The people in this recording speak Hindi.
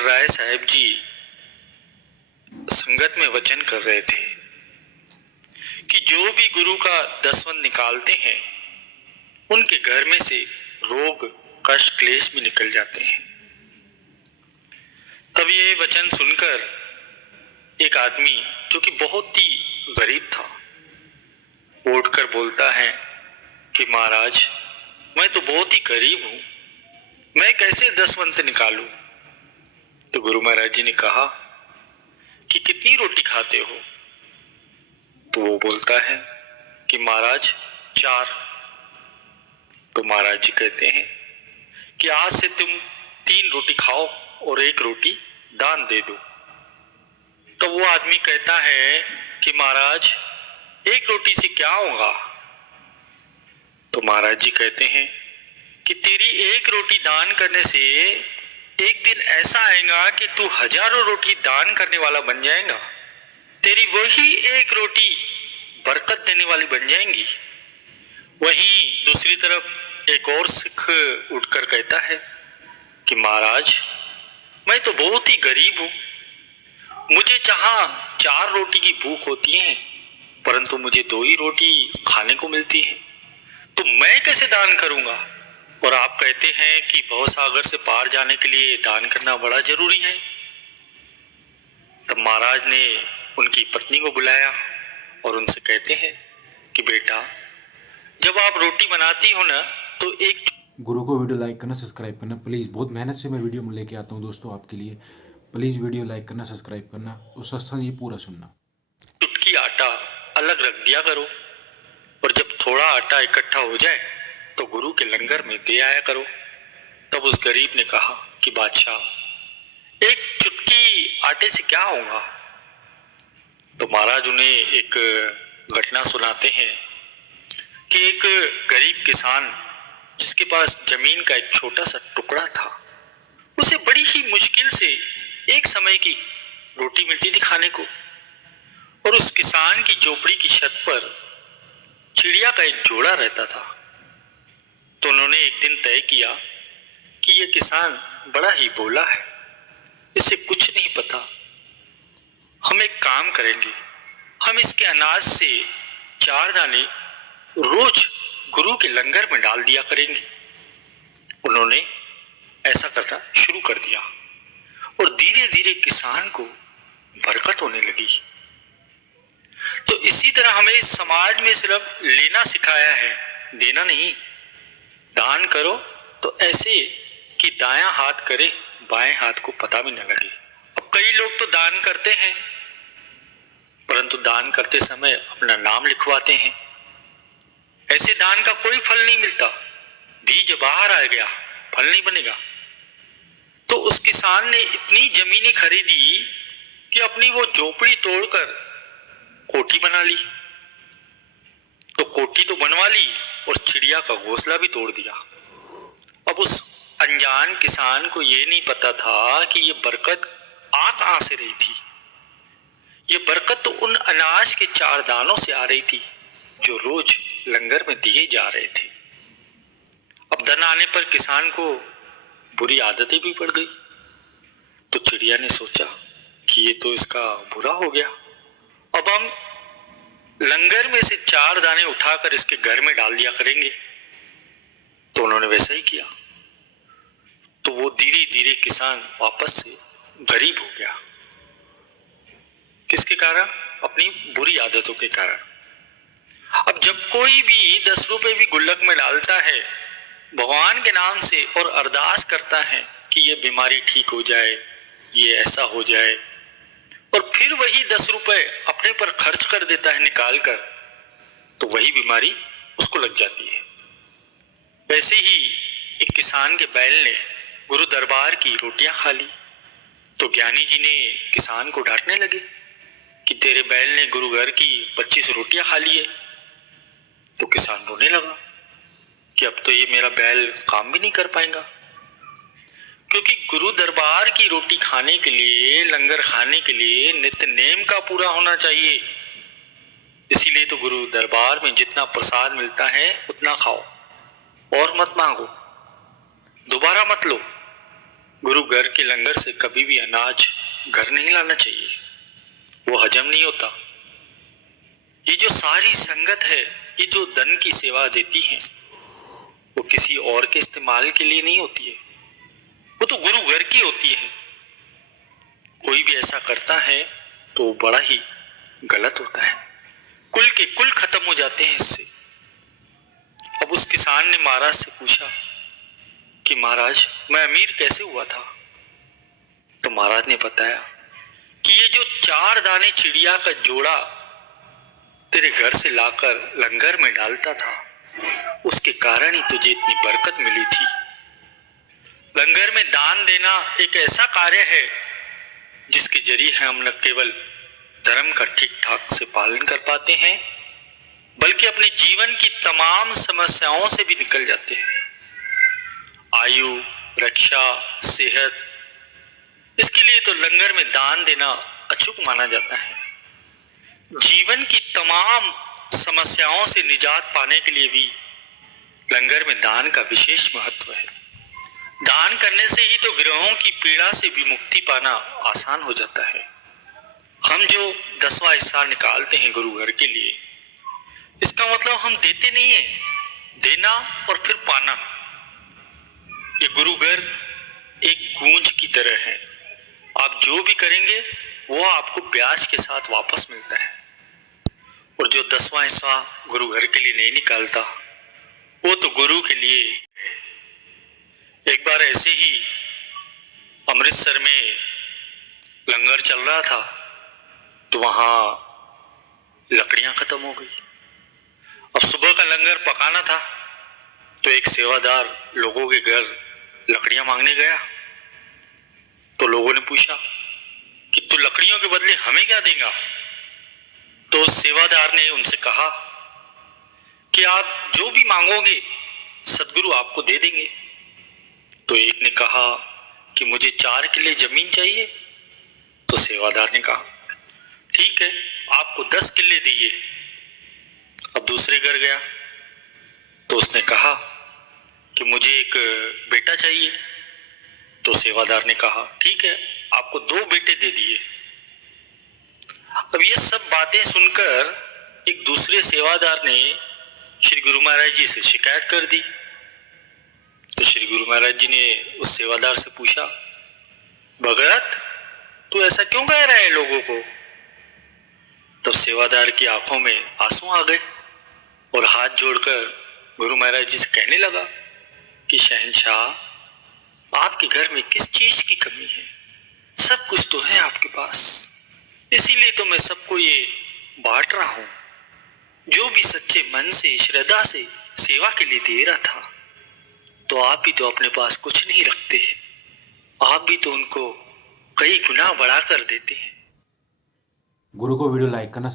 राय साहब जी संगत में वचन कर रहे थे कि जो भी गुरु का दसवंत निकालते हैं उनके घर में से रोग कष्ट क्लेश भी निकल जाते हैं। तब ये वचन सुनकर एक आदमी जो कि बहुत ही गरीब था उठकर बोलता है कि महाराज, मैं तो बहुत ही गरीब हूं, मैं कैसे दसवंत निकालूं? तो गुरु महाराज जी ने कहा कि कितनी रोटी खाते हो? तो वो बोलता है कि महाराज 4। तो महाराज जी कहते हैं कि आज से तुम 3 रोटी खाओ और 1 रोटी दान दे दो। तो वो आदमी कहता है कि महाराज 1 रोटी से क्या होगा? तो महाराज जी कहते हैं कि तेरी 1 रोटी दान करने से एक दिन ऐसा आएगा कि तू हजारों रोटी दान करने वाला बन जाएगा। तेरी वही 1 रोटी बरकत देने वाली बन जाएंगी। वहीं दूसरी तरफ एक और सिख उठकर कहता है कि महाराज, मैं तो बहुत ही गरीब हूं, मुझे जहां 4 रोटी की भूख होती है परंतु मुझे 2 ही रोटी खाने को मिलती है, तो मैं कैसे दान करूंगा? और आप कहते हैं कि भवसागर से पार जाने के लिए दान करना बड़ा जरूरी है। तब महाराज ने उनकी पत्नी को बुलाया और उनसे कहते हैं कि बेटा, जब आप रोटी बनाती हो ना तो एक गुरु को वीडियो लाइक करना, सब्सक्राइब करना प्लीज़। बहुत मेहनत से मैं वीडियो में लेके आता हूँ दोस्तों आपके लिए। प्लीज़ वीडियो लाइक करना, सब्सक्राइब करना और सत्संग ये पूरा सुनना। चुटकी आटा अलग रख दिया करो और जब थोड़ा आटा इकट्ठा हो जाए तो गुरु के लंगर में दे आया करो। तब उस गरीब ने कहा कि बादशाह, 1 चुटकी आटे से क्या होगा? तो महाराज उन्हें एक घटना सुनाते हैं कि एक गरीब किसान जिसके पास जमीन का एक छोटा सा टुकड़ा था, उसे बड़ी ही मुश्किल से एक समय की रोटी मिलती थी खाने को। और उस किसान की झोपड़ी की छत पर चिड़िया का एक जोड़ा रहता था। तो उन्होंने एक दिन तय किया कि यह किसान बड़ा ही भोला है, इसे कुछ नहीं पता। हम एक काम करेंगे, हम इसके अनाज से 4 दाने रोज गुरु के लंगर में डाल दिया करेंगे। उन्होंने ऐसा करना शुरू कर दिया और धीरे धीरे किसान को बरकत होने लगी। तो इसी तरह हमें समाज में सिर्फ लेना सिखाया है, देना नहीं। दान करो तो ऐसे कि दायां हाथ करे बाएं हाथ को पता भी न लगे। अब कई लोग तो दान करते हैं परंतु दान करते समय अपना नाम लिखवाते हैं। ऐसे दान का कोई फल नहीं मिलता, बीज बाहर आ गया, फल नहीं बनेगा। तो उस किसान ने इतनी जमीनें खरीदी कि अपनी वो झोपड़ी तोड़कर कोठी बना ली। तो कोठी तो बनवा ली और चिड़िया का घोंसला भी तोड़ दिया। अब उस अनजान किसान को ये नहीं पता था कि ये बरकत आ कहां से रही थी। ये बरकत तो उन अनाज के 4 दानों से आ रही थी जो रोज लंगर में दिए जा रहे थे। अब धन आने पर किसान को बुरी आदतें भी पड़ गई। तो चिड़िया ने सोचा कि ये तो इसका बुरा हो गया, अब हम लंगर में से 4 दाने उठाकर इसके घर में डाल दिया करेंगे। तो उन्होंने वैसा ही किया। तो वो धीरे धीरे किसान वापस से गरीब हो गया। किसके कारण? अपनी बुरी आदतों के कारण। अब जब कोई भी 10 रुपए भी गुल्लक में डालता है भगवान के नाम से और अरदास करता है कि ये बीमारी ठीक हो जाए, ये ऐसा हो जाए, और फिर वही 10 रुपए अपने पर खर्च कर देता है निकाल कर, तो वही बीमारी उसको लग जाती है। वैसे ही एक किसान के बैल ने गुरु दरबार की रोटियां खा ली। तो ज्ञानी जी ने किसान को डांटने लगे कि तेरे बैल ने गुरु घर की 25 रोटियां खा ली है। तो किसान रोने लगा कि अब तो ये मेरा बैल काम भी नहीं कर पाएगा, क्योंकि गुरु दरबार की रोटी खाने के लिए, लंगर खाने के लिए नित्य नेम का पूरा होना चाहिए। इसीलिए तो गुरु दरबार में जितना प्रसाद मिलता है उतना खाओ और मत मांगो, दोबारा मत लो। गुरु घर के लंगर से कभी भी अनाज घर नहीं लाना चाहिए, वो हजम नहीं होता। ये जो सारी संगत है, ये जो धन की सेवा देती है, वो किसी और के इस्तेमाल के लिए नहीं होती है, वो तो गुरु घर की होती है। कोई भी ऐसा करता है तो वो बड़ा ही गलत होता है। कुल के कुल खत्म हो जाते हैं इससे। अब उस किसान ने महाराज से पूछा कि महाराज, मैं अमीर कैसे हुआ था? तो महाराज ने बताया कि ये जो 4 दाने चिड़िया का जोड़ा तेरे घर से लाकर लंगर में डालता था, उसके कारण ही तुझे इतनी बरकत मिली थी। लंगर में दान देना एक ऐसा कार्य है जिसके जरिए हम न केवल धर्म का ठीक ठाक से पालन कर पाते हैं, बल्कि अपने जीवन की तमाम समस्याओं से भी निकल जाते हैं। आयु, रक्षा, सेहत, इसके लिए तो लंगर में दान देना अचूक माना जाता है। जीवन की तमाम समस्याओं से निजात पाने के लिए भी लंगर में दान का विशेष महत्व है। दान करने से ही तो ग्रहों की पीड़ा से भी मुक्ति पाना आसान हो जाता है। हम जो 10वां हिस्सा निकालते हैं गुरु घर के लिए, इसका मतलब हम देते नहीं है, देना और फिर पाना। ये गुरु घर एक गूंज की तरह है, आप जो भी करेंगे वो आपको ब्याज के साथ वापस मिलता है। और जो 10वां हिस्सा गुरु घर के लिए नहीं निकालता, वो तो गुरु के लिए। एक बार ऐसे ही अमृतसर में लंगर चल रहा था, तो वहां लकड़ियां खत्म हो गई। अब सुबह का लंगर पकाना था, तो एक सेवादार लोगों के घर लकड़ियां मांगने गया। तो लोगों ने पूछा कि तू लकड़ियों के बदले हमें क्या देगा? तो सेवादार ने उनसे कहा कि आप जो भी मांगोगे सदगुरु आपको दे देंगे। तो एक ने कहा कि मुझे 4 किले जमीन चाहिए। तो सेवादार ने कहा ठीक है, आपको 10 किले दिए। अब दूसरे घर गया, तो उसने कहा कि मुझे एक बेटा चाहिए। तो सेवादार ने कहा ठीक है, आपको 2 बेटे दे दिए। अब ये सब बातें सुनकर एक दूसरे सेवादार ने श्री गुरु महाराज जी से शिकायत कर दी। तो श्री गुरु महाराज जी ने उस सेवादार से पूछा, भगत तू ऐसा क्यों कह रहा है लोगों को? तब सेवादार की आंखों में आंसू आ गए और हाथ जोड़कर गुरु महाराज जी से कहने लगा कि शहंशाह, आपके घर में किस चीज की कमी है? सब कुछ तो है आपके पास, इसीलिए तो मैं सबको ये बांट रहा हूं। जो भी सच्चे मन से, श्रद्धा से सेवा के लिए दे रहा था, तो आप भी तो अपने पास कुछ नहीं रखते, आप भी तो उनको कई गुना बढ़ा कर देते हैं। गुरु को वीडियो लाइक करना,